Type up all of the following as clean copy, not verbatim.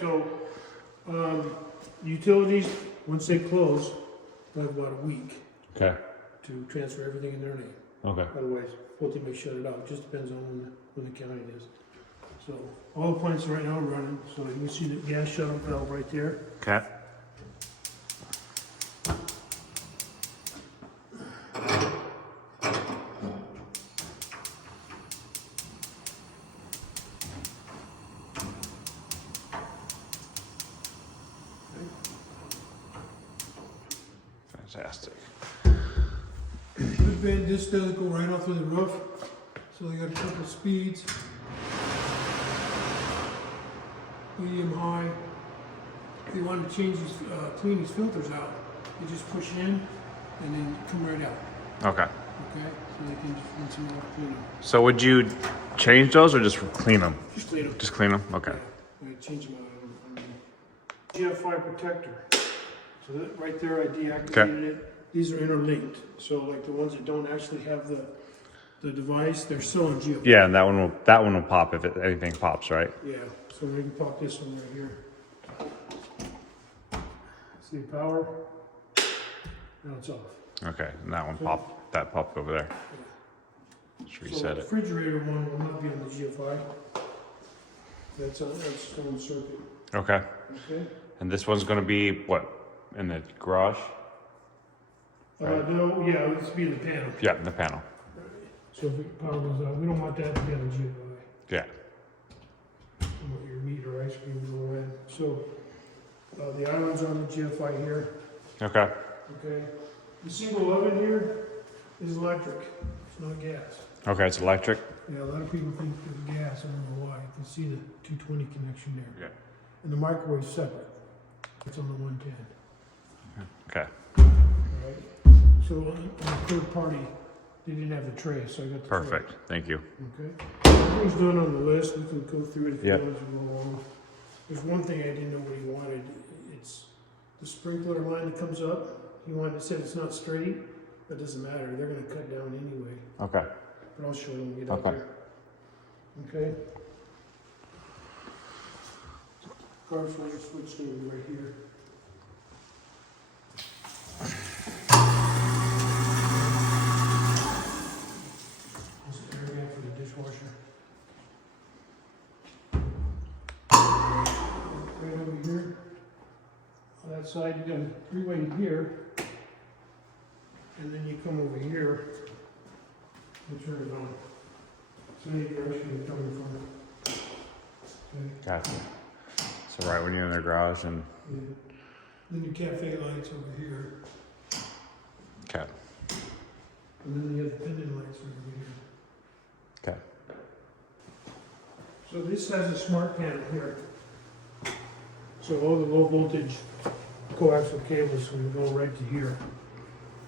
so utilities, once they close, they have about a week Okay. to transfer everything in their name. Okay. Otherwise, Pulte may shut it off. It just depends on when the county is. So all the plants right now are running. So you can see the gas shut-off valve right there. Okay. Fantastic. This does go right off of the roof. So they got a couple of speeds. Medium, high. If you want to change these, clean these filters out, you just push in and then come right out. Okay. Okay? So they can just rinse them out, clean them. So would you change those or just clean them? Just clean them. Just clean them? Okay. Yeah, change them out. GFI protector. So that right there, I deactivated it. These are interlinked. So like the ones that don't actually have the device, they're still on GFI. Yeah, and that one will pop if anything pops, right? Yeah. So we can pop this one right here. See power. Now it's off. Okay, and that one popped. That popped over there. Just reset So the it. refrigerator one will not be on the GFI. That's still on circuit. Okay. Okay. And this one's going to be what, in the garage? Right. No, yeah, it's be in the panel. Yeah, in the panel. So if the power goes out, we don't want that to be on the GFI. Yeah. You want your meat or ice cream to go in. So the islands are on the GFI here. Okay. Okay. The single oven here is electric. It's not gas. Okay, it's electric. Yeah, a lot of people think it's gas. I don't know why. You can see the 220 connection there. Yeah. And the microwave's separate. It's on the 110. Okay. All right. So on the third party, they didn't have the tray, so I got the Perfect. Thank you. tray. Okay. Everything's done on the list. We can go through it if Yep. you want to go along. There's one thing I didn't know what he wanted. It's the sprinkler line that comes up. He wanted, said it's not straight. That doesn't matter. They're going to cut down anyway. Okay. But I'll show you when we get up Okay. there. Okay. Car flash switch will be right here. This is air gap for the dishwasher. Right over here. On that side, you got a three-way here. And then you come over here and turn it on. So any direction you're coming from. Okay. Gotcha. So right when you're in the garage and. Yeah. Then your cafe lights over here. Okay. And then you have the pendant lights over here. Okay. So this has a smart panel here. So all the low voltage coaxial cables will go right to here.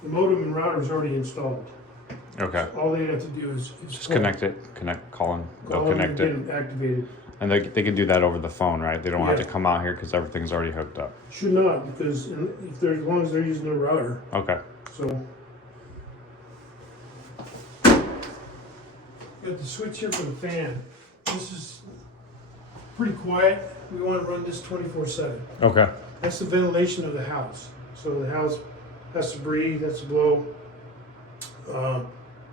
The modem and router is already installed. Okay. All they have to do is Just connect it. Call them. They'll connect and it. get them activated. And they can do that over the phone, right? They don't have to Yeah. come out here because everything's already hooked up. Should not, because if they're, as long as they're using the router. Okay. So got the switch here for the fan. This is pretty quiet. We want to run this 24/7. Okay. That's the ventilation of the house. So the house has to breathe, has to blow.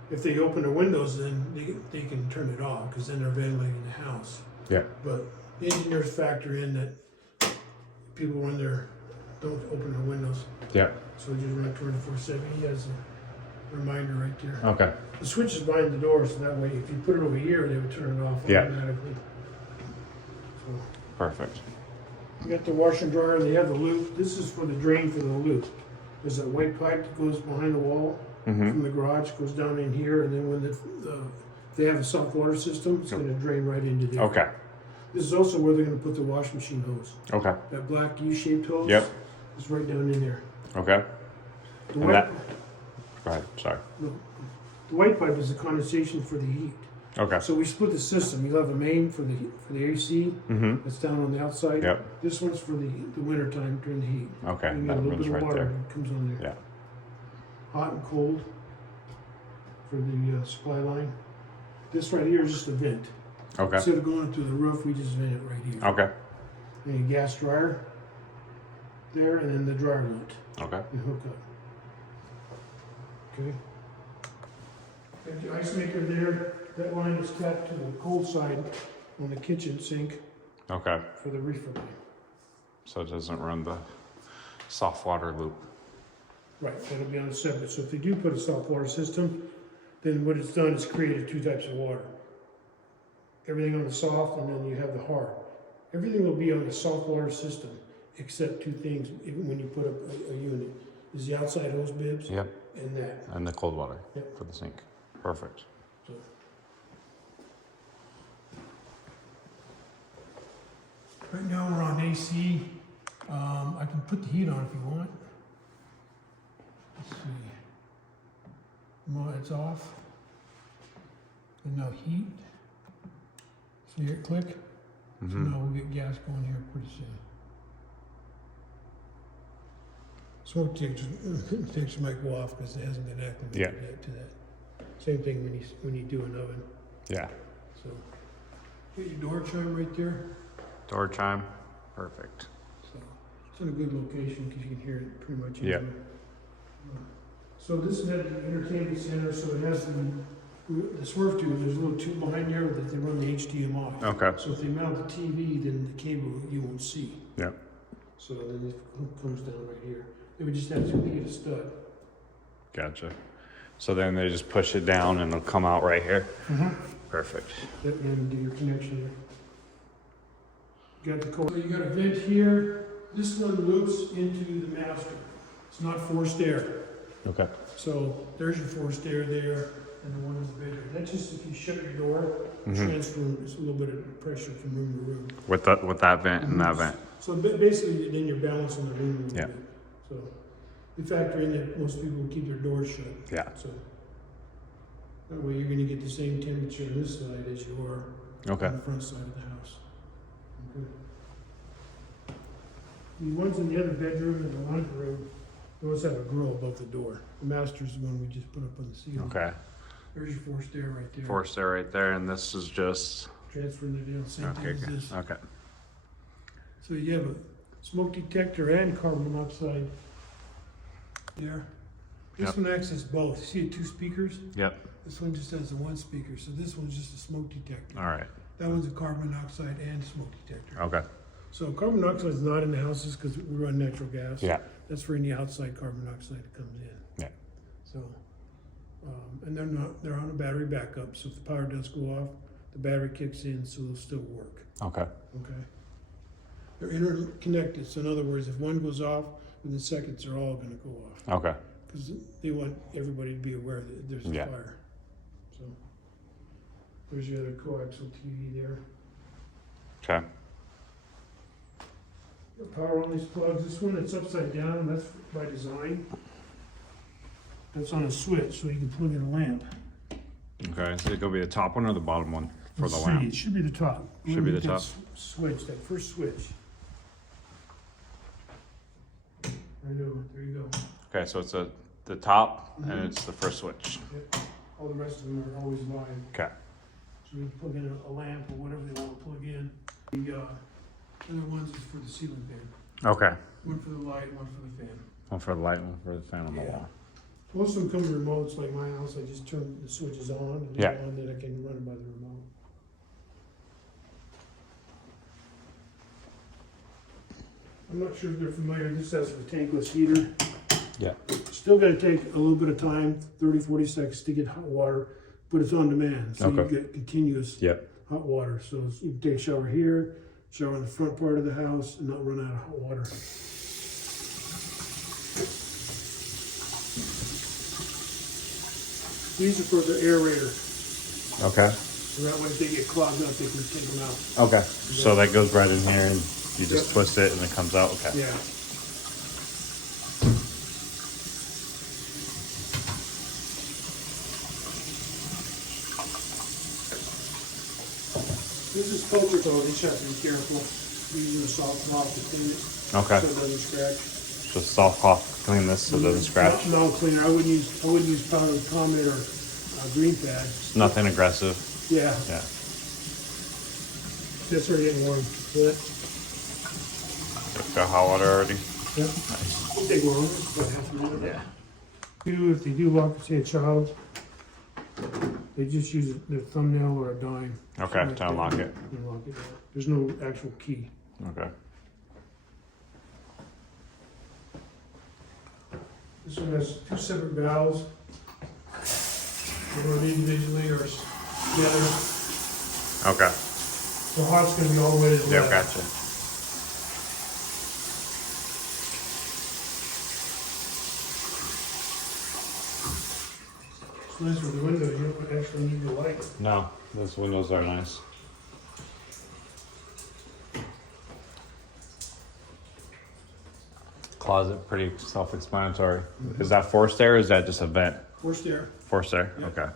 If they open their windows, then they can turn it off because then they're ventilating the house. Yeah. But the engineers factor in that people when they're don't open their windows. Yeah. So we just run 24/7. He has a reminder right there. Okay. The switch is behind the door, so that way if you put it over here, they would turn it off Yeah. automatically. So Perfect. you got the washer and dryer, they have the loop. This is for the drain for the loop. There's a white pipe that goes behind the wall Mm-hmm. from the garage, goes down in here, and then when they have a soft water system, it's going to drain right into there. Okay. This is also where they're going to put the washing machine hose. Okay. That black U-shaped hose. Yep. Is right down in there. Okay. The And white, that. Go ahead. Sorry. the white pipe is the condensation for the heat. Okay. So we split the system. You'll have a main for the AC Mm-hmm. that's down on the outside. Yep. This one's for the winter time during the heat. Okay. You get That a little one's bit of right water there. that comes on there. Yeah. Hot and cold for the supply line. This right here is just a vent. Okay. Instead of going to the roof, we just vent it right here. Okay. and a gas dryer there, and then the dryer unit. Okay. You hook up. Okay. Got your ice maker there. That line is tapped to the cold side on the kitchen sink Okay. for the reefer line. So it doesn't run the soft water loop. Right, that'll be on separate. So if they do put a salt water system, then what it's done is created two types of water. Everything on the soft, and then you have the hard. Everything will be on the soft water system, except two things when you put up a unit. Is the outside hose bibs Yep. and that. And the cold water Yep. for the sink. Perfect. So. Right now we're on AC. I can put the heat on if you want. Let's see. Well, it's off. And now heat. So you click. So Mm-hmm. now we'll get gas going here pretty soon. Smoke detector might go off because it hasn't been acclimated yet to that. Same thing when you do an oven. Yeah. So, get your door chime right there. Door chime. Perfect. So, it's in a good location because you can hear it pretty much. Yeah. Anywhere. So this is at the entertainment center. So it has the Smurf tube. There's a little tube behind there that they run the HDMI. Okay. So if they mount the TV, then the cable you won't see. Yeah. So then it comes down right here. They would just have to get a stud. Gotcha. So then they just push it down and it'll come out right here. Mm-hmm. Perfect. And do your connection there. Got the cord. So you got a vent here. This one loops into the master. It's not forced air. Okay. So there's your forced air there, and the one in the bedroom. That's just if you shut your door, transfer a little bit of pressure from room to room. With that vent and that vent. So basically, then you're balancing the room a little Yeah. bit. So we factor in that most people will keep their doors shut. Yeah. So that way you're going to get the same temperature on this side as you are Okay. on the front side of the house. Okay. The ones in the other bedroom and the laundry room, those have a grill above the door. The master's the one we just put up on the ceiling. Okay. There's your forced air right there. Forced air right there, and this is just. Transferring it in, same Okay. thing as this. Okay. So you have a smoke detector and carbon monoxide there. This Yep. one acts as both. See the two speakers? Yep. This one just has the one speaker, so this one's just a smoke detector. All right. That one's a carbon monoxide and smoke detector. Okay. So carbon monoxide is not in the houses because we run natural gas. Yeah. That's for any outside carbon monoxide that comes in. Yeah. So, and they're on a battery backup, so if the power does go off, the battery kicks in, so they'll still work. Okay. Okay. They're interconnected, so in other words, if one goes off, within seconds, they're all gonna go off. Okay. Because they want everybody to be aware that there's a Yeah. fire. So, there's your other coaxial TV there. Okay. The power on these plugs, this one it's upside down, that's by design. That's on a switch, so you can plug in a lamp. Okay. Is it gonna be the top one or the bottom one for the Let's see, lamp? it should be the top. Should be the Hit that top. Switch, that first switch. I know, there you go. Okay, so it's the top Mhm. and it's the first switch. Yep. All the rest of them are always live. Okay. So you can plug in a lamp or whatever they want to plug in. The other ones is for the ceiling fan. Okay. One for the light, one for the fan. One for the light, one for the fan on the Yeah. wall. Most of them come with remotes, like my house. I just turn the switches on and Yeah. on, then I can run it by the remote. I'm not sure if they're familiar. This has a tankless heater. Yeah. Still got to take a little bit of time, 30, 40 seconds to get hot water, but it's on demand. So Okay. you get continuous Yep. hot water. So you can take a shower here, shower in the front part of the house, and not run out of hot water. These are for the aerator. Okay. So that way if they get clogged up, they can take them out. Okay. So that goes right in here and you just Yep. twist it and it comes out. Okay. Yeah. This is filter though, you just have to be careful. Using a soft cloth to clean it Okay. so it doesn't scratch. Just soft cloth to clean this so it doesn't scratch. No cleaner. I wouldn't use powdered comet or green pad. Nothing aggressive. Yeah, Yeah. just started getting warm. See that? Got hot water already? Yep. It'll take longer, about half a minute. Yeah. If they do lock, say a child, they just use their thumbnail or a dime. Okay, to unlock it. Unlock it. There's no actual key. Okay. This one has two separate valves. They're running individually or together. Okay. The hot's gonna be all the way to the Yeah, left. gotcha. It's nice with the windows, you don't actually need the light. No, those windows are nice. Closet, pretty self-explanatory. Is that forced air or is that just a vent? Forced air. Forced air? Yeah. Okay.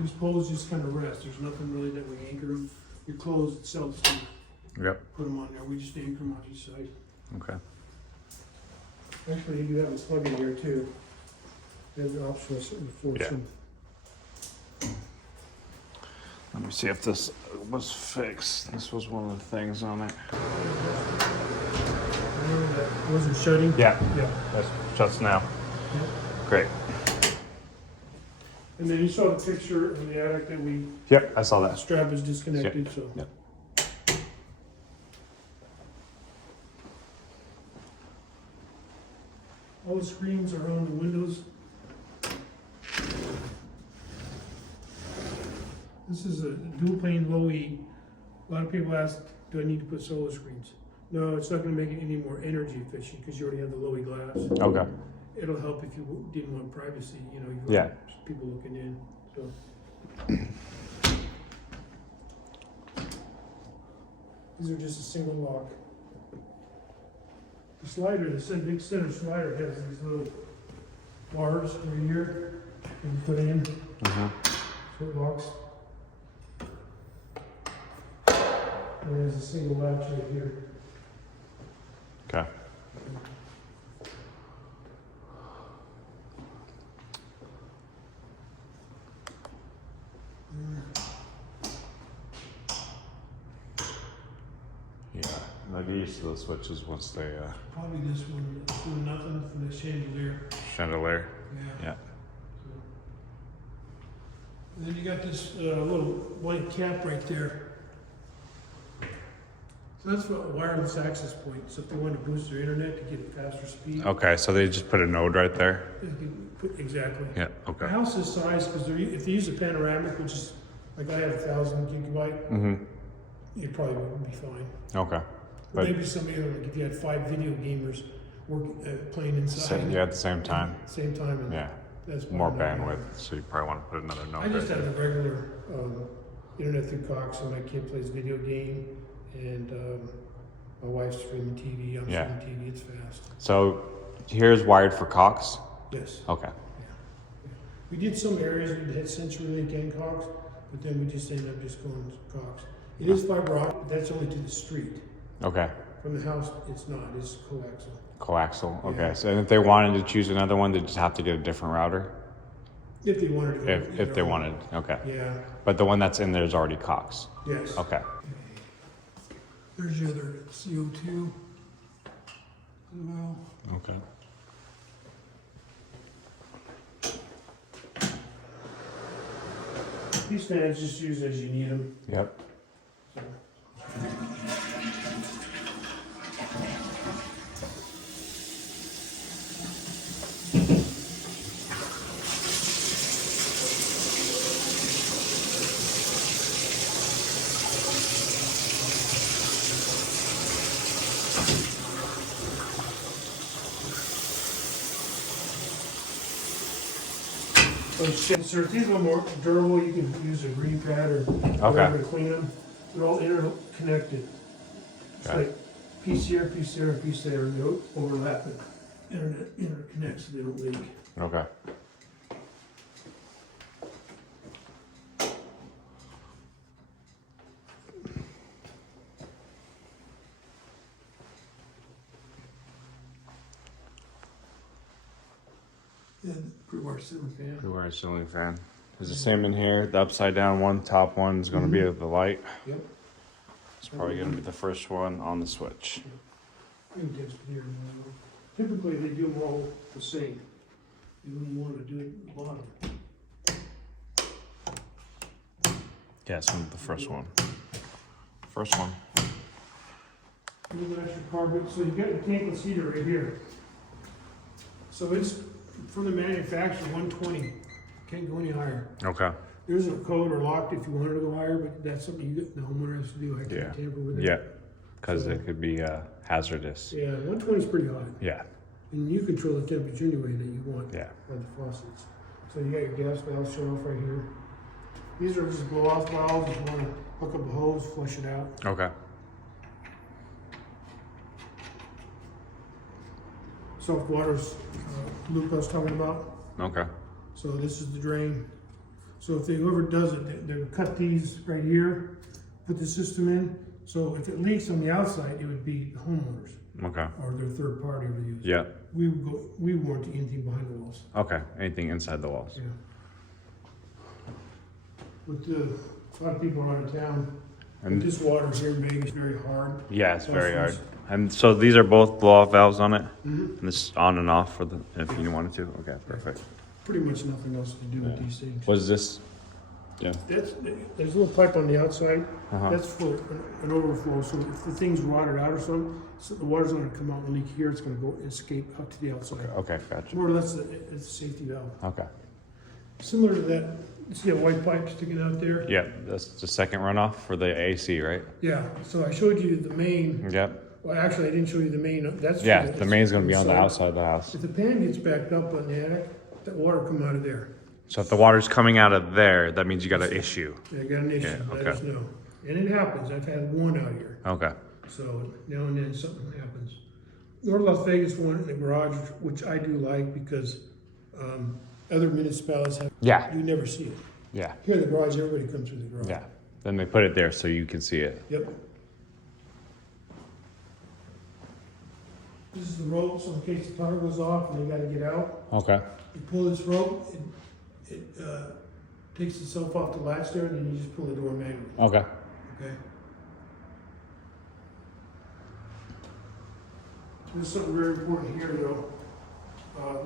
These poles just kind of rest. There's nothing really that we anchor them. Your clothes itself, so Yep. put them on there. We just anchor them on each side. Okay. Actually, you do have a plug in here too. There's an optional for Yeah. some. Let me see if this was fixed. This was one of the things on it. Remember that wasn't shutting? Yeah, Yeah. that shuts now. Yep. Great. And then you saw the picture in the attic that Yep, I saw the that. strap is disconnected, so. Yep. All the screens are on the windows. This is a dual pane low E. A lot of people ask, do I need to put solar screens? No, it's not gonna make it any more energy efficient because you already have the low E glass. Okay. It'll help if you didn't want privacy, you know, you Yeah. want people looking in, so. These are just a single lock. The slider, the big center slider has these little bars right here you can put in, Mm-hmm. so it locks. And there's a single latch right here. Okay. Yeah, I get used to the switches once they Probably this one, it's doing nothing from the chandelier. chandelier. Yeah. Yeah. And then you got this little blank cap right there. So that's what wireless access point. So if they want to boost their internet to get faster speed, Okay, so they just put a node right there. they can put exactly. Yeah. The Okay. house is size because if they use a panoramic, which is like I have 1,000 gigabyte, Mm-hmm. you probably would be fine. Okay. But But maybe somebody like if you had 5 video gamers working playing inside yeah, at the same time. same time, and Yeah. that's More probably not- bandwidth, so you probably want to put another node I just right have there. a regular internet through Cox, so my kid plays video game, and my wife's streaming TV. I'm Yeah. streaming TV. It's fast. So here's wired for Cox. Yes. Okay. We did some areas we had CenturyLink and Cox, but then we just ended up just going to Cox. It is fiber optic, but that's only to the street. Okay. From the house, it's not. It's coaxial. Coaxial. Okay. Yeah. So if they wanted to choose another one, they just have to get a different router. If they wanted to go. If they wanted. Okay. Yeah. But the one that's in there is already Cox. Yes. Okay. There's your other CO2 as well. Okay. These fans just use as you need them. Yep. So. So if these are more durable, you can use a green pad or whatever to clean them. They're all interconnected. It's Okay. like piece here, piece there, and piece there. They don't overlap and interconnect so they don't leak. Okay. And pre-wire ceiling fan. Pre-wired ceiling fan. Is the same in here? The upside down one, top one is going to be Mm-hmm. the light. Yep. It's probably going to be the first one on the switch. I think that's clear. Typically, they do them all the same. You wouldn't want to do it at the bottom. Yeah, so the first one. First one. Little extra carbon, so you got the tankless heater right here. So it's from the manufacturer, 120. Can't go any higher. Okay. There isn't a code or locked if you wanted to go higher, but that's something the homeowner has to do. I Yeah. can't tamper with it. Yeah. Because it could be hazardous. Yeah, 120 is pretty hot. Yeah. And you control the temperature anyway that you want Yeah. by the faucets. So you got your gas valve shut off right here. These are just blow off valves. If you want to hook up a hose, flush it out. Okay. Soft water's loop I was talking about. Okay. So this is the drain. So if whoever does it, they'll cut these right here, put the system in. So if it leaks on the outside, it would be the homeowners Okay. or their third party would use. Yeah. We warranty anything behind the walls. Okay. Anything inside the walls. Yeah. With a lot of people are out of town, And this water here in Vegas is very hard. yeah, it's very hard. And so these are both blow off valves on it? Mm-hmm. And this is on and off for the if you wanted to? Okay, perfect. Pretty much nothing else to do with these things. What is this? Yeah. There's a little pipe on the outside. Uh-huh. That's for an overflow. So if the thing's rotted out or something, so the water's not gonna come out and leak here. It's gonna go escape out to the outside. Okay, gotcha. More or less, it's a safety valve. Okay. Similar to that. You see a white pipe sticking out there? Yeah, that's the second runoff for the AC, right? Yeah. So I showed you the main. Yep. Well, actually, I didn't show you the main. That's Yeah, the main's gonna be on the inside. outside of the house. If the pan gets backed up on the attic, that water come out of there. So if the water's coming out of there, that means you got an issue. They got an issue. Yeah, Let okay. us know. And it happens. I've had one out here. Okay. So now and then something happens. North Las Vegas one in the garage, which I do like because other municipalities have. Yeah. You never see it. Yeah. Here in the garage, everybody comes through the garage. Yeah. Then they put it there so you can see it. Yep. This is the rope, so in case the power goes off and they gotta get out, Okay. you pull this rope, it takes itself off the latch there, and then you just pull the door manually, Okay. okay? This is something very important here though.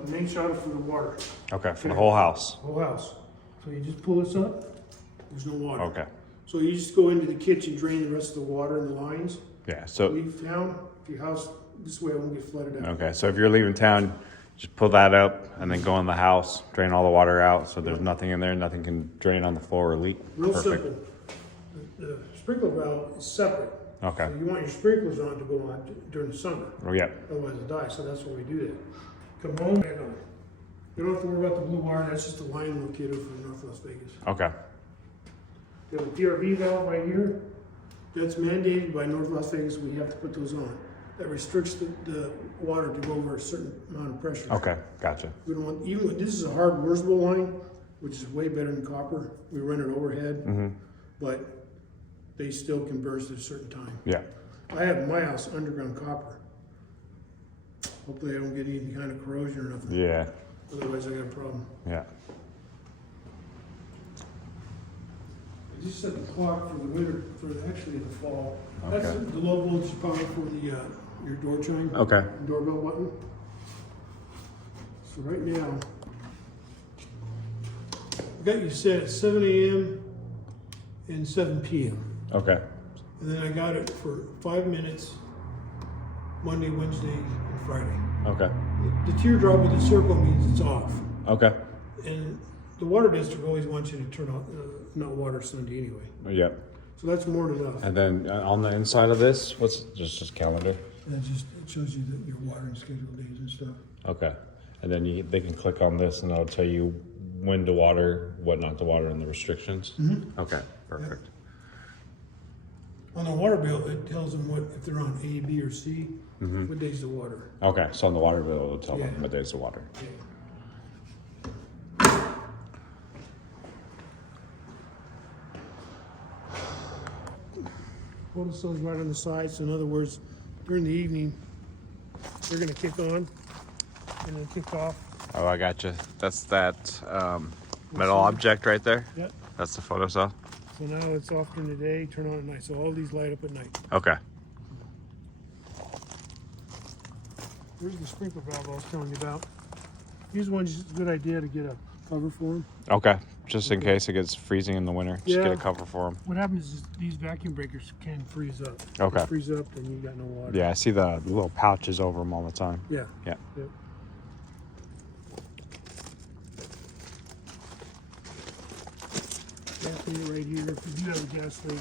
The main shot is for the water, Okay. For the whole house. whole house. So you just pull this up, there's no water. Okay. So you just go into the kitchen, drain the rest of the water in the lines. Yeah. So Leave town, if your house, this way it won't get flooded out. okay. So if you're leaving town, just pull that up and then go in the house, drain all the water out, so there's nothing in there, nothing can drain on the floor or leak. Real Perfect. simple. The sprinkler valve is separate. Okay. So you want your sprinklers on to go on during the summer, Oh yeah. otherwise it'll die, so that's why we do that. Come home, back on. You don't have to worry about the blue wire, that's just a line locator for North Las Vegas. Okay. We have a PRV valve right here, that's mandated by North Las Vegas, we have to put those on. That restricts the water to go over a certain amount of pressure. Okay. Gotcha. We don't want, even, this is a hard reversible line, which is way better than copper, we run it overhead, Mm-hmm. but they still can burst at a certain time. Yeah. I have my house underground copper. Hopefully I don't get any kind of corrosion or nothing, Yeah. otherwise I got a problem. Yeah. I just set the clock for the winter, actually the fall. That's Okay. the low voltage power for the, your door chime. Okay. Doorbell button. So right now, I got you set at 7 a.m. and 7 p.m. Okay. And then I got it for 5 minutes, Monday, Wednesday, and Friday. Okay. The teardrop with the circle means it's off. Okay. And the water district always wants you to turn off, not water Sunday anyway. Yep. So that's more than enough. And then on the inside of this, what's just calendar? And it shows you your watering schedule days and stuff. Okay. And then they can click on this and it'll tell you when to water, what not to water, and the restrictions. Mm-hmm. Okay. Perfect. On the water bill, it tells them what, if they're on A, B, or C, Mm-hmm. what days to water. Okay. So on the water bill, it'll tell them Yeah. what days to water. Yeah. Photocells right on the side, so in other words, during the evening, they're gonna kick on and then kick off. Oh, I gotcha. That's that Metal object right there? Yep. That's the photo cell? So now it's off during the day, turn on at night. So all these light up at night. Okay. Here's the sprinkler valve I was telling you about. These ones, it's a good idea to get a cover for them. Okay. Just in case it gets freezing in the winter. Just Yeah. get a cover for them. What happens is these vacuum breakers can freeze up. Okay. They freeze up, then you got no water. Yeah, I see the little pouches over them all the time. Yeah. Yeah. Yep. Gas thing right here. If you do have a gas leak,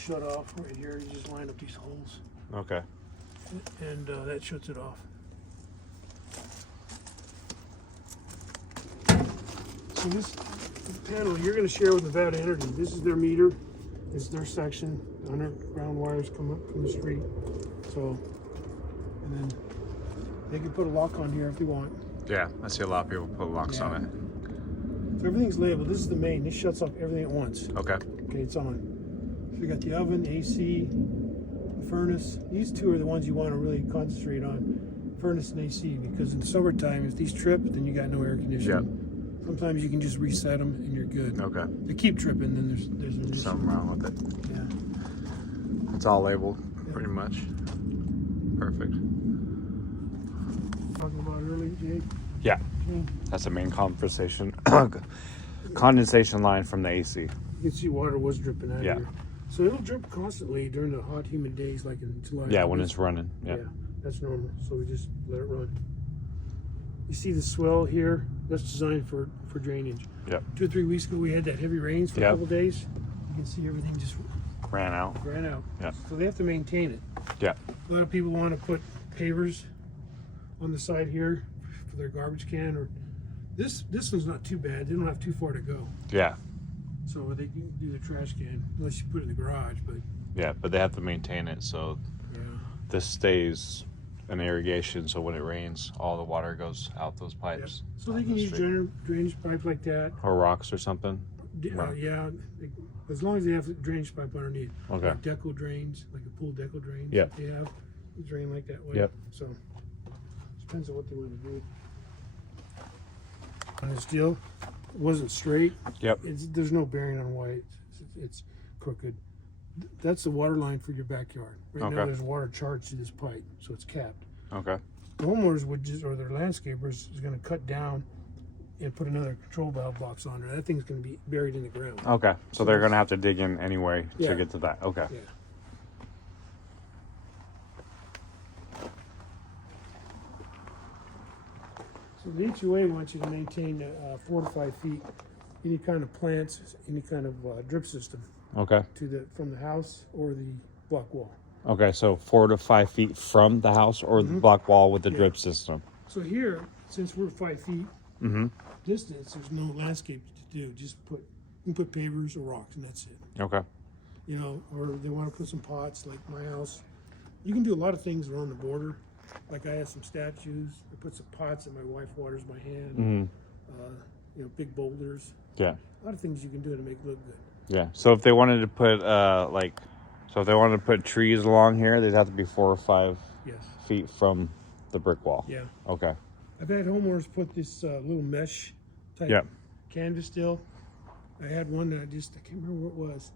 shut off right here. You just line up these holes, Okay. and that shuts it off. So this panel you're going to share with Nevada Energy. This is their meter. This is their section. The underground wires come up from the street. So, and then they can put a lock on here if they want. Yeah, I see a lot of people put locks on it. So everything's labeled. This is the main. This shuts off everything at once. Okay. Okay, it's on. So you got the oven, AC, the furnace. These two are the ones you want to really concentrate on. Furnace and AC, because in the summertime, if these trip, then you got no air conditioning. Yep. Sometimes you can just reset them and you're good. Okay. They keep tripping, then there's an issue. Something wrong with it. Yeah. It's all labeled, pretty much. Perfect. Talking about early, Jake. Yeah. Okay. That's the main conversation. Condensation line from the AC. You can see water was dripping out Yeah. of here. So it'll drip constantly during the hot, humid days, like in July. Yeah, when it's running. Yeah. That's normal. So we just let it run. You see the swell here? That's designed for drainage. Yep. 2 or 3 weeks ago, we had that heavy rains for Yep. a couple days. You can see everything just Ran out. ran out. Yeah. So they have to maintain it. Yeah. A lot of people want to put pavers on the side here for their garbage can, or this one's not too bad. They don't have too far to go, Yeah. so they can do the trash can unless you put it in the garage. But Yeah, but they have to maintain it, so yeah, this stays an irrigation, so when it rains, all the water goes out those pipes. so they on can the use street. drainage pipe like that. Or rocks or something. Right. Yeah, as long as they have a drainage pipe underneath. Okay. Like deco drains, like a pool deco drains. Yeah. They have a drain like that way. Yep. So depends on what they want to do. On the steel, it wasn't straight. Yep. There's no bearing on why it's crooked. That's the water line for your backyard. Right now Okay. there's water charged to this pipe, so it's capped. Okay. The homeowners would just, or their landscapers is going to cut down and put another control valve box on there. That thing's going to be buried in the ground. Okay. So they're gonna have to dig in anyway Yeah. to get to that. Okay. Yeah. So the HOA wants you to maintain 4 to 5 feet, any kind of plants, any kind of drip system Okay. to from the house or the block wall. Okay. So 4 to 5 feet from the house or the block wall with the Yeah. drip system. So here, since we're 5 feet Mm-hmm. distance, there's no landscape to do. Just you can put pavers or rocks, and that's it. Okay. You know, or they want to put some pots, like my house. You can do a lot of things around the border. Like I have some statues. I put some pots, and my wife waters my hand. Mm-hmm. You know, big boulders. Yeah. A lot of things you can do to make it look good. Yeah. So if they wanted to put if they wanted to put trees along here, they'd have to be 4 or 5 Yes. feet from the brick wall. Yeah. Okay. I've had homeowners put this little mesh type Yep. canvas still. I had one that I can't remember what it was,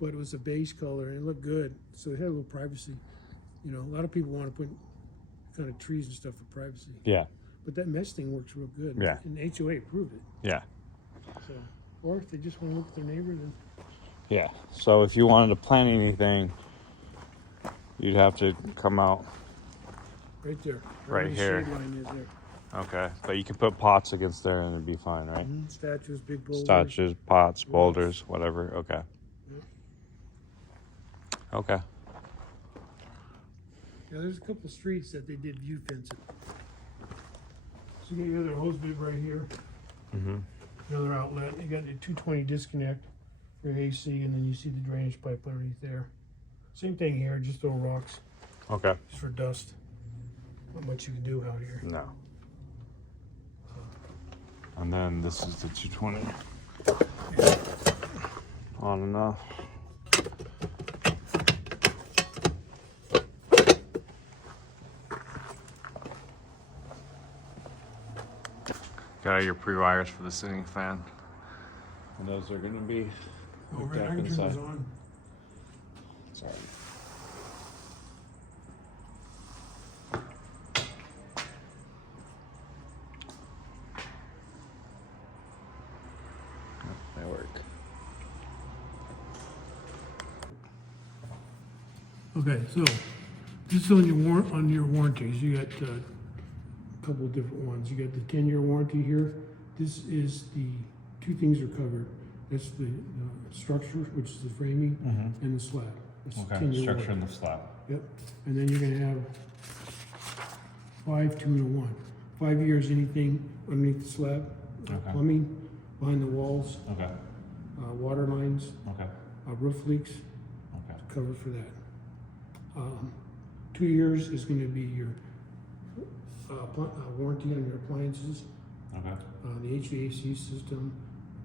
but it was a beige color and it looked good. So it had a little privacy. You know, a lot of people want to put kind of trees and stuff for privacy. Yeah. But that mesh thing works real good. Yeah. And HOA approved it. Yeah. So, or if they just want to look at their neighbor, then Yeah. So if you wanted to plant anything, you'd have to come out. right there. Right where the here. shade line is there. Okay. But you can put pots against there and it'd be fine, right? Statues, big boulders. Statues, pots, boulders, whatever. Okay. Yep. Okay. Yeah, there's a couple of streets that they did view fencing. So you got your other hose bib right here. Mm-hmm. Another outlet. You got the 220 disconnect for your AC, and then you see the drainage pipe underneath there. Same thing here, just throw rocks, Okay. just for dust. Not much you can do out here. No. And then this is the 220. On and off. out your pre-wires for the ceiling fan. And those are gonna be hooked up inside. Sorry. They work. Okay, so this is on your warranties. You got a couple of different ones. You got the 10-year warranty here. This is the two things are covered. That's the structure, which is the framing, and the slab. It's Okay, 10-year structure warranty. and the slab. Yep. And then you're gonna have 5, 2, and a 1. 5 years, anything underneath the slab, Okay. plumbing, behind the walls, Okay. water lines, Okay. roof leaks, Okay. covered for that. 2 years is gonna be your warranty on your appliances, Okay. the HVAC system,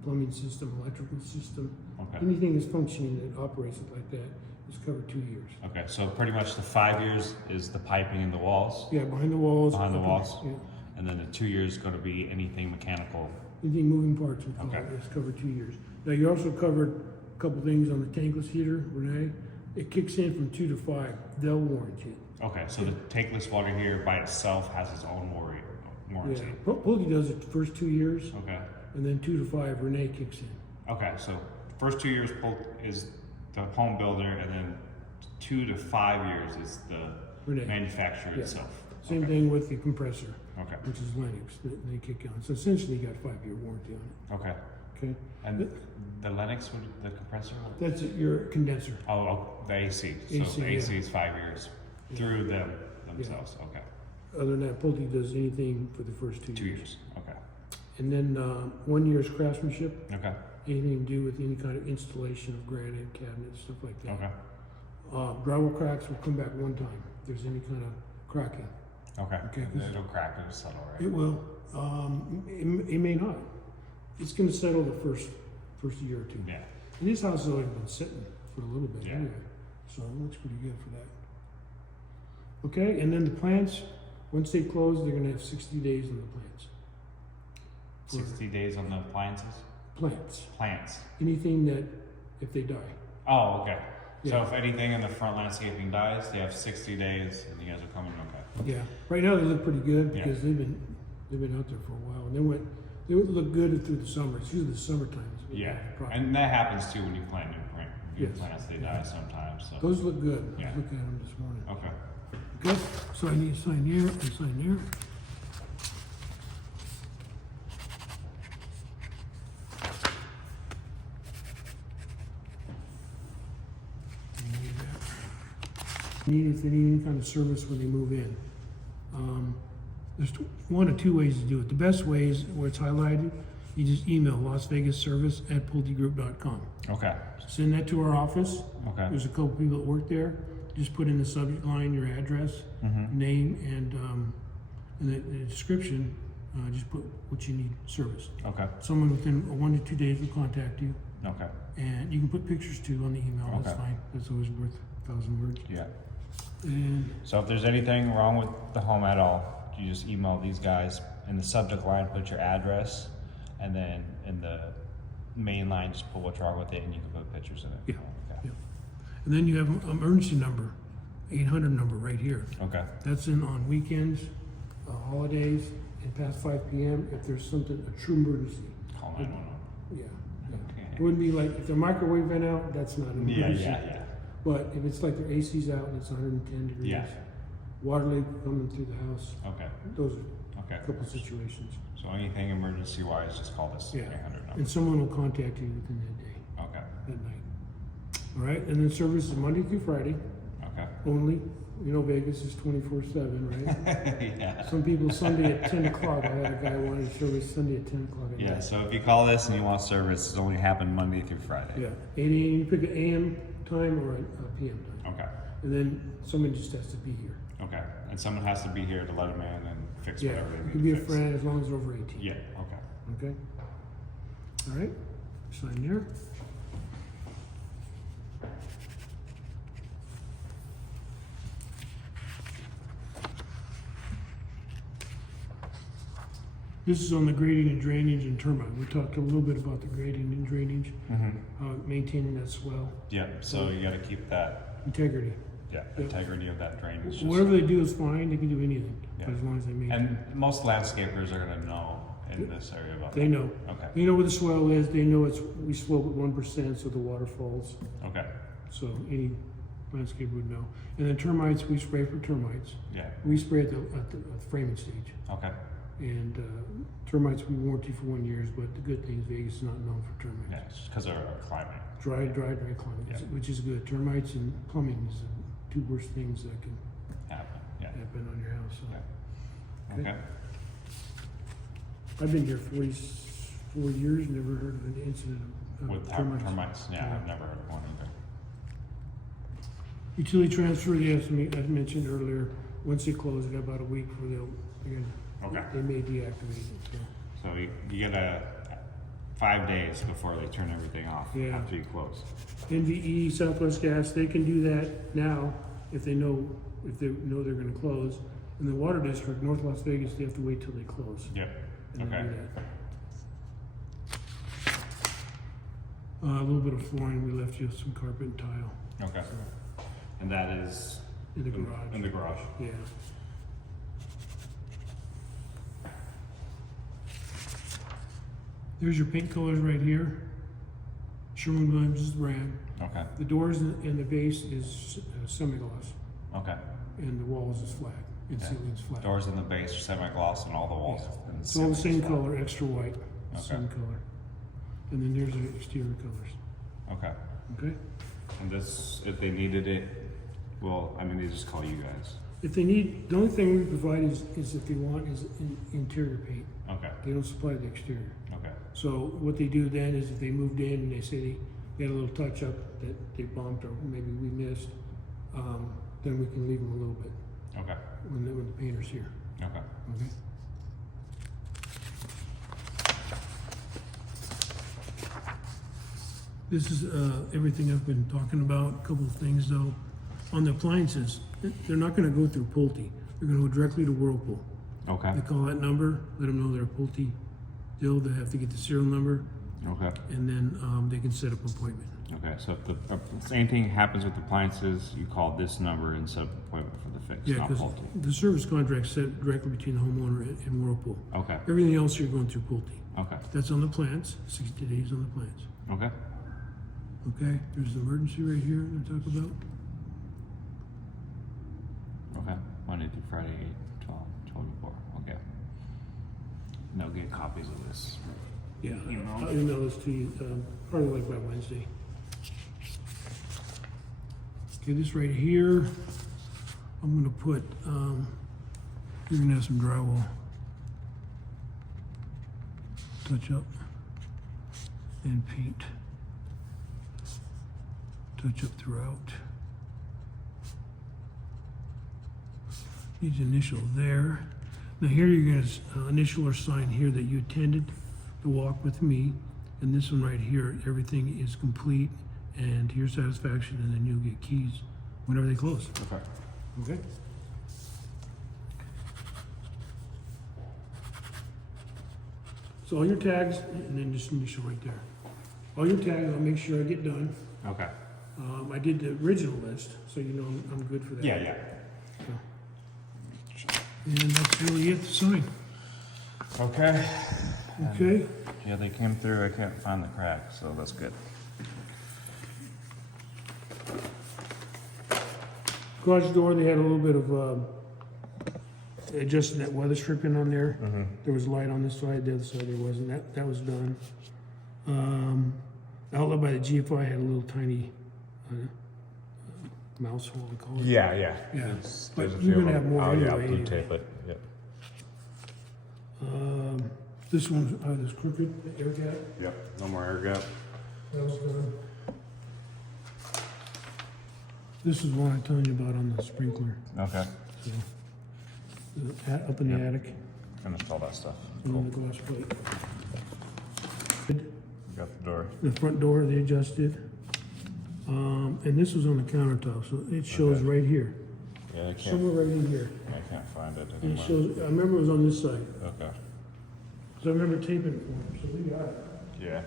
plumbing system, electrical system. Okay. Anything that's functioning that operates it like that is covered 2 years. Okay. So pretty much the 5 years is the piping in the walls, Yeah, behind the walls. Behind the okay, walls? Yeah. and then the 2 years is going to be anything mechanical. Anything moving parts, we call Okay. it, it's covered 2 years. Now, you also covered a couple things on the tankless heater, Renee. It kicks in from 2 to 5, they'll warranty it. Okay. So the tankless water here by itself has its own warranty. Yeah, Pulte does it the first 2 years, Okay. and then 2 to 5, Renee kicks in. Okay. So first 2 years is the home builder, and then 2 to 5 years is the Renee. manufacturer Yeah. itself. Same Okay. thing with the compressor, Okay. which is Lennox, that they kick on. So essentially, you got 5-year warranty on Okay. it, okay? And the Lennox, the compressor? That's your condenser. Oh, the AC. So AC, the AC yeah. is 5 years through themselves. Okay. Other than that, Pulte does anything for the first 2 2 years. years. Okay. And then 1 year's craftsmanship, Okay. anything to do with any kind of installation of granite, cabinets, stuff like that. Okay. Drywall cracks will come back one time if there's any kind of cracking. Okay. Okay. It'll crack. It'll settle, right? It will. It may not. It's going to settle the first year or two. Yeah. And this house has already been sitting for a little bit Yeah. anyway, so it looks pretty good for that. Okay, and then the plants, once they close, they're going to have 60 days on the plants. 60 days on the appliances? Plants. Anything that, if they die. Oh, okay. So Yeah. if anything in the front landscaping dies, they have 60 days, and you guys are coming. Okay. Yeah. Right now they look pretty good Yeah. because they've been out there for a while, and they would look good through the summer. It's usually the summertime. is when Yeah. they have a problem. And that happens too when you plant new Yes. plants. They die sometimes. So. Those look good. Yeah. I looked at them this morning. Okay. Okay, so I need to sign here and sign there. Need if they need any kind of service when they move in. There's one or two ways to do it. The best way is where it's highlighted. You just email lasvegasservice@pultegroup.com. Okay. Send that to our office. Okay. There's a couple people that work there. Just put in the subject line your address, name, and the description. Just put what you need service. Okay. Someone within 1 to 2 days will contact you, Okay. and you can put pictures too on the email. That's Okay. fine. That's always worth 1,000 words. Yeah. And So if there's anything wrong with the home at all, you just email these guys. In the subject line, put your address, and then in the main line, just put what's wrong with it, and you can put pictures in it. Yeah. Okay. Yeah. And then you have an emergency number, 800 number right here. Okay. That's in on weekends, holidays, and past 5 p.m. if there's something, a true emergency. Call 911. Yeah. Okay. It wouldn't be like if the microwave went out, that's not an Yeah, emergency. yeah. But if it's like their AC's out and it's 110 degrees, Yeah. water leak coming through the house, Okay. those are Okay. a couple situations. So anything emergency wise, just call this Yeah. 800 number. And someone will contact you within that day, Okay. that night. All right, and then service is Monday through Friday Okay. only. You know Vegas is 24/7, right? Yeah. Some people Sunday at 10 o'clock. I had a guy wanting service Sunday at 10 o'clock at Yeah. night. So if you call this and you want service, it's only happen Monday through Friday. Yeah, 8 a.m. You pick an AM time or a PM time. Okay. And then someone just has to be here. Okay. And someone has to be here to let them in and fix Yeah, whatever they you need can to be a fix. friend as long as they're over 18. Yeah. Okay. Okay? All right, sign there. This is on the grading and drainage and termite. We talked a little bit about the grading and drainage, maintaining that swell, Yeah, so you gotta keep that, integrity. integrity of that drain. It's just- Whatever they do is fine, they can do anything, Yeah. but as long as they maintain. And most landscapers are gonna know in this area about that. They know. Okay, They know where the swell is, they know we slope at 1%, so the water falls. okay, So any landscaper would know. And then termites, we spray for termites. yeah, We spray at the framing stage. okay, And termites we warranty for 1 year, but the good thing is Vegas is not known for termites. yeah, it's just because of our climate. Dry climate, Yeah. which is good. Termites and plumbing is the two worst things that can Happen, yeah, happen on your house. So. Yeah. Okay. Okay, I've been here 44 years, never heard of an incident of with termites, yeah, I've never heard of one either. Utility transfer, yes, as mentioned earlier, once they close it, about a week before Okay. they may deactivate it. So. So you get 5 days before they turn everything off Yeah. after you close. NVE, Southwest Gas, they can do that now if they know they're going to close. In the water district, North Las Vegas, they have to wait till they close. Yep, And then okay, do that. A little bit of flooring, we left you some carpet and tile okay. And that is? in the garage. In the garage, Yeah. There's your paint colors right here. Sherwin-Williams is the brand. okay, The doors and the base is semi-gloss, okay. and the walls is flat, and Okay. ceiling's flat. Doors in the base are semi-gloss and all the walls. and It's all the same ceiling's color, extra white, same color. And then there's the exterior colors, flat. Okay, okay? and this, if they needed it, well, I mean, they just call you guys. If they need, the only thing we provide is if they want is interior paint. Okay, They don't supply the exterior. okay, So what they do then is if they moved in and they say they had a little touch up that they bumped or maybe we missed, then we can leave them a little bit okay, when the painter's here, okay. okay? This is everything I've been talking about. A couple of things though. On the appliances, they're not gonna go through Pulte. They're gonna go directly to Whirlpool. Okay, They call that number, let them know they're a Pulte deal. They have to get the serial number, okay, and then they can set up an appointment. okay. So if anything happens with appliances, you call this number and set up an appointment for the fix, Yeah, not because faulty. the service contract's set directly between the homeowner and Whirlpool. Okay, Everything else you're going through Pulte. okay, That's on the plans, 60 days on the plans. okay, Okay, there's the emergency right here to talk about. okay. Monday through Friday, 8, 12, 12 to 4, okay. And they'll get copies of this. Yeah, Email. I'll email this to you, probably like by Wednesday. Okay, this right here, I'm gonna put, you're gonna have some drywall. Touch up and paint. Touch up throughout. Needs initial there. Now here you're gonna initial or sign here that you attended the walk with me, and this one right here, everything is complete and to your satisfaction, and then you'll get keys whenever they close. Okay. Okay. So all your tags, and then just initial right there. All your tags, I'll make sure I get done. Okay. I did the original list, so you know I'm good for that. Yeah, yeah. And that's really it to sign. Okay. Okay? Yeah, they came through. I can't find the crack, so that's good. Garage door, they had a little bit of adjusting that weather stripping on there. There was light on this side, the other side there wasn't. That was done. Outlet by the GFI had a little tiny mouse hole, I call it. Yeah, yeah. Yeah. There's But a you're few gonna of have them. more Oh, yeah, anyway. blue tape it, yep. This one's this crooked, the air gap. Yep, no more air gap. That was done. This is one I'm telling you about on the sprinkler. Okay. Up in the attic, Finished all that stuff. and Cool. then the glass plate. Got the door. The front door, they adjusted. And this was on the countertop, so it shows Okay. right here, Yeah, I can't. somewhere right in here. I can't find it And it anymore. shows, I remember it was on this side. Okay. Because I remember taping it for them, so they got it. Yeah.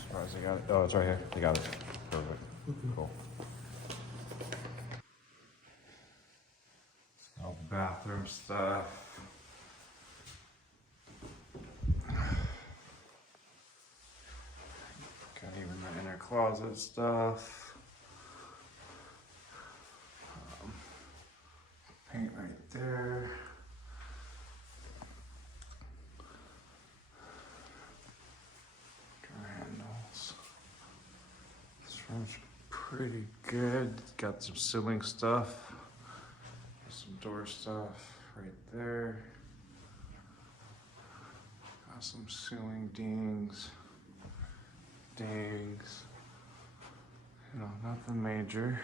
Surprised they got it. Oh, it's right here. They got it. Perfect. Cool. All the bathroom stuff. Got even the inner closet stuff. Paint right there. Door handles. This room's pretty good. Got some ceiling stuff. Some door stuff right there. Got some ceiling dings. You know, nothing major.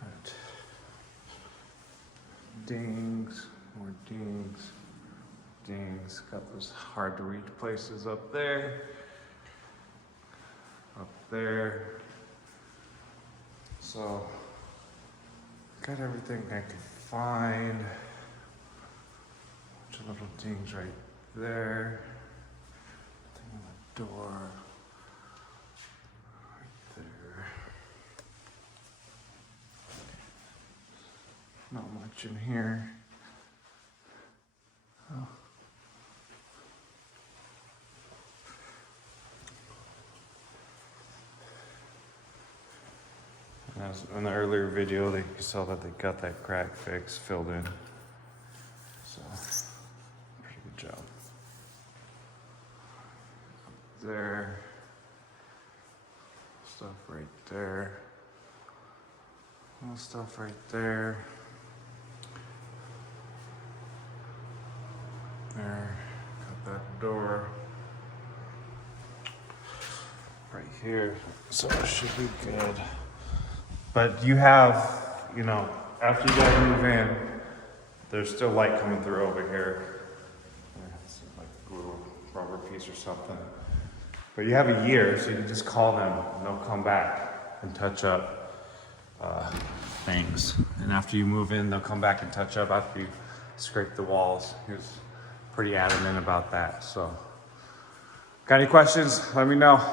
But dings, more dings. Got those hard to reach places up there. Up there. So, got everything I can find. Bunch of little dings right there. Thing on the door. Right there. Not much in here. Oh. As in the earlier video, you saw that they got that crack fix filled in. So, pretty good job. Up there. Stuff right there. More stuff right there. There. Got that door. Right here. So it should be good. But you have, you know, after you guys move in, there's still light coming through over here. It's like a little rubber piece or something. But you have a year, so you can just call them and they'll come back and touch up things. And after you move in, they'll come back and touch up after you scrape the walls. He was pretty adamant about that. So, got any questions? Let me know.